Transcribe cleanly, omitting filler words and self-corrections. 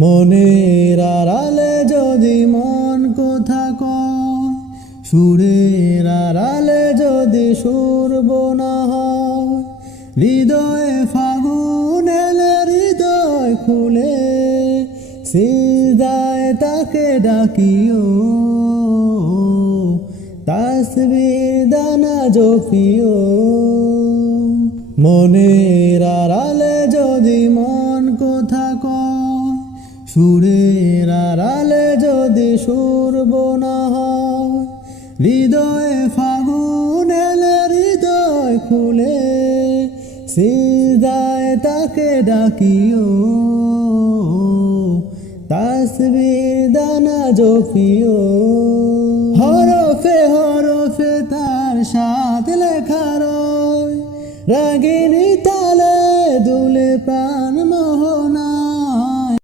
মনের আড়ালে যদি মন কথা কয়, সুরের আড়ালে যদি সুর বোনা হয়, হৃদয়ে ফাগুন এলে হৃদয় খুলে সিজদায় তাকে ডাকিও, তাসবিহ দানা জপিও। মনের আড়ালে যদি মন কথা কয়, সুরের আড়ালে যদি সুর বোনা হয়, হৃদয়ে ফাগুন এলে হৃদয় খুলে সিজদায় তাকে ডাকিও, তাসবিহ দানা জপিও। হরফে হরফে তার সাথ লেখা রয়, রাগিনী তালে দুলে প্রাণ